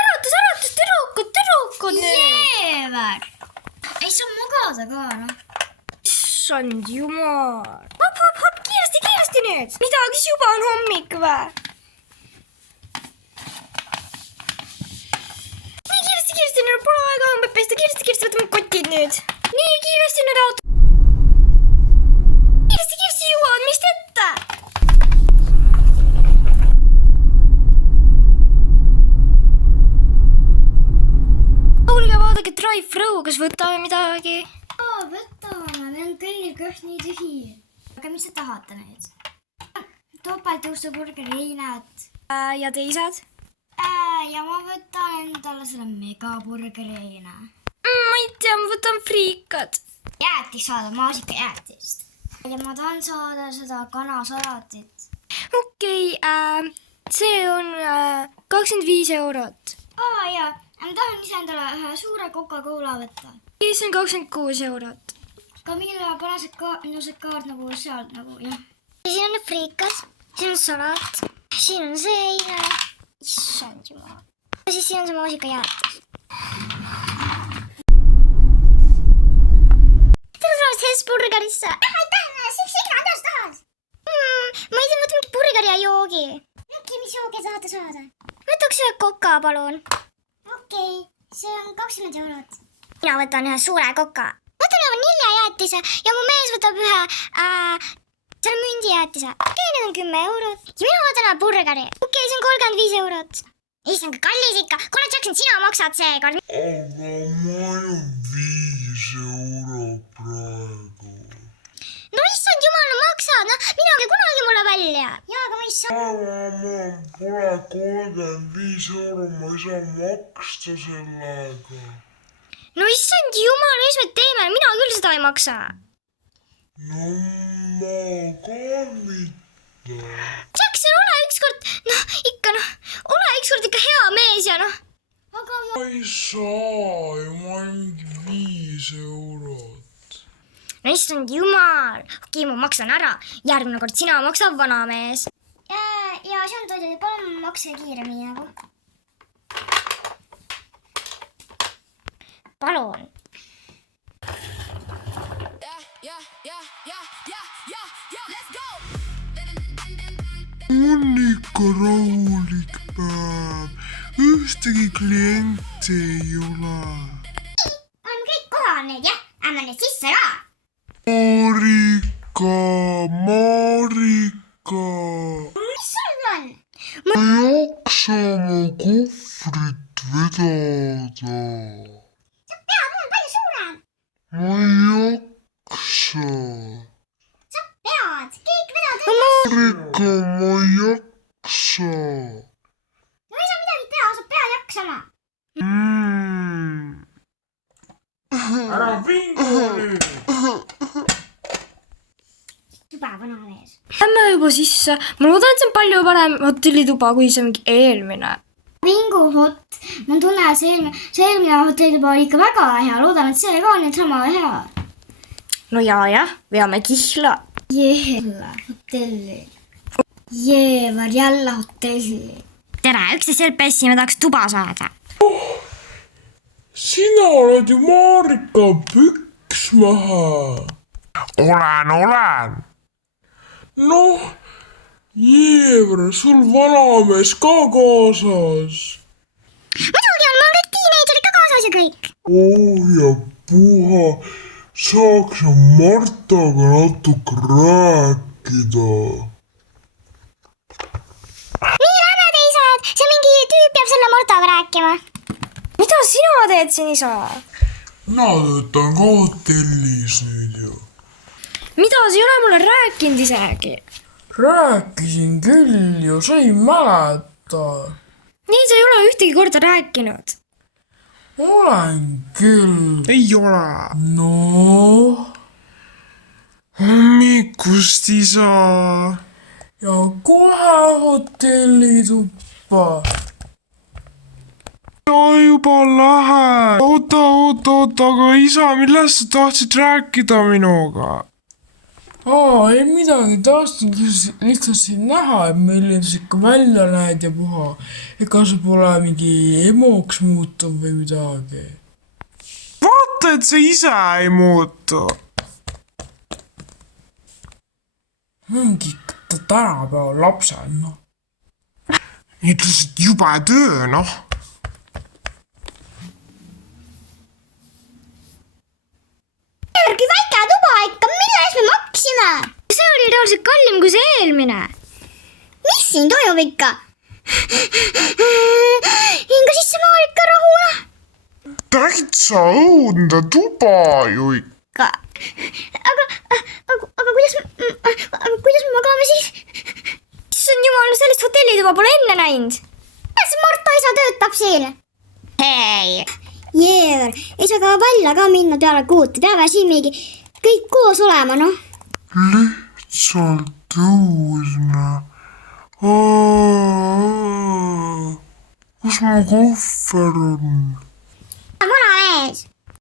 äratus, tüdrukud nüüd. Jeever! Ei saa magada ka, noh. Issand jumal. Hop, kiiresti nüüd. Midagi juba on hommik või? Nii kiiresti, nüüd pole aega hambad pesta. Kiiresti, võtame kotid nüüd. Nii kiiresti nüüd auto. Kiiresti jõuavad, mis ette? Kuulge, vaadake drive-thru, kas võtame midagi? Võtame, meil on kõigil kõht nii tühi. Aga mis te tahate nüüd? Topeltjuustuburgereinad. Ja teised? Ja ma võtan endale selle megaburgereina. Ma ei tea, ma võtan friikad. Jäätis saada, maasikajäätist. Ja ma tahan saada seda kanasalatit. Okei, see on 25 eurot. Jaa, ma tahan ise endale ühe suure Coca-Cola võtta. Siis on 26 eurot. Camilla, pane see kaart nagu sealt nagu, jah. Siin on friikas, siin on salat, siin on seina. Issand jumal. Ja siis siin on see maasikajäätis. Tere tulemast Hesburgerisse. Aitäh, Signa, kuidas tahad? Ma ei tea, võta mingi burgeri ja joogi. Äkki, mis joogi tahate saada? Võtaks ühe koka, palun. Okei, see on 20 eurot. Mina võtan ühe suure koka. Võtan ühe vaniljajäätise ja mu mees võtab ühe selle mündijäätise. Okei, need on 10 eurot. Ja mina võtan ühe burgeri. Okei, see on 35 eurot. Ei, see on ka kallis ikka. Kuule, Jackson, sina maksad seekord. Aga ma ainult 5 euro praegu. No issand jumal, no maksad. No, minage kunagi mulle välja. Jaa, aga ma ei saa. Pole 35 euro, ma ei saa maksta sellega. No issand jumal, mis me teeme? Mina küll seda ei maksa. No ma ka mitte. Jackson, ole ükskord, ole ükskord ikka hea mees ja noh. Ma ei saa ju, ma mingi 5 eurot. No issand jumal. Okei, ma maksan ära. Järgmine kord sina maksab, vana mees. Ja see on toidud, palun maksa kiiremini nagu. Palun. On ikka rahulik päev. Ühtegi klienti ei ole. On kõik kohal nüüd, jah? Ämma nüüd sisse ka. Marika. Mis sul on? Ma ei jaksa oma kohvrit vedada. Sa pead, mul on palju suurem. Ma ei jaksa. Sa pead, kõik vedad. Marika, ma ei jaksa. No ei saa midagi teha, sa pead jaksama. Ära vingu nüüd. Juba, vana mees. Lähme juba sisse. Ma loodan, et see on palju parem hotellituba, kui see mingi eelmine. Bingo hot. Ma tunnen, et see eelmine hotellituba oli ikka väga hea. Loodan, et see ka on nüüd sama hea. No jah, veame kihla. Jälle hotelli. Jeevar, jälle hotelli. Tere, üksteist seal pessi, ma tahaks tuba saada. Sina oled ju Marika Püksmaha. Olen. Noh, Jeever, sul vanamees ka kaasas. Muidugi on, mul kõik tiineidžerid ka kaasas ja kõik. Oh ja puha, saaks ju Martaga natuke rääkida. Nii, lähme teised. See mingi tüüp jääb selle Martaga rääkima. Mida sina teed siin, isa? Mina töötan ka hotellis nüüd ju. Mida sa ei ole mulle rääkinud isegi? Rääkisin küll ju, sa ei mäleta. Nii sa ei ole ühtegi korda rääkinud. Olen küll. Ei ole. Noh. Hommikust, isa. Ja kohe hotellituppa. Ja juba lähe. Oota, aga isa, millest sa tahtsid rääkida minuga? Ei midagi, tahtsin lihtsalt sind näha, et milline sa ikka välja näed ja puha. Ega sa pole mingi emoks muutunud või midagi. vaata, et sa ise ei muutu. Mingi tänapäeval lapsed, noh. ütlesid jube töö, noh. kui väike tuba ikka, mille eest me maksime? see oli reaalselt kallim kui see eelmine. mis siin toimub ikka? hinga sisse, Marika, rahune. täitsa õudne tuba ju ikka. aga kuidas me magame siis? issand jumal, sellist hotellituba pole enne näinud. kas Marta isa töötab siin? hei. Jeer, ei saa ka välja ka minna peale kuuti, peame siin mingi kõik koos olema, noh. lihtsalt õudne. kus mu kohver on?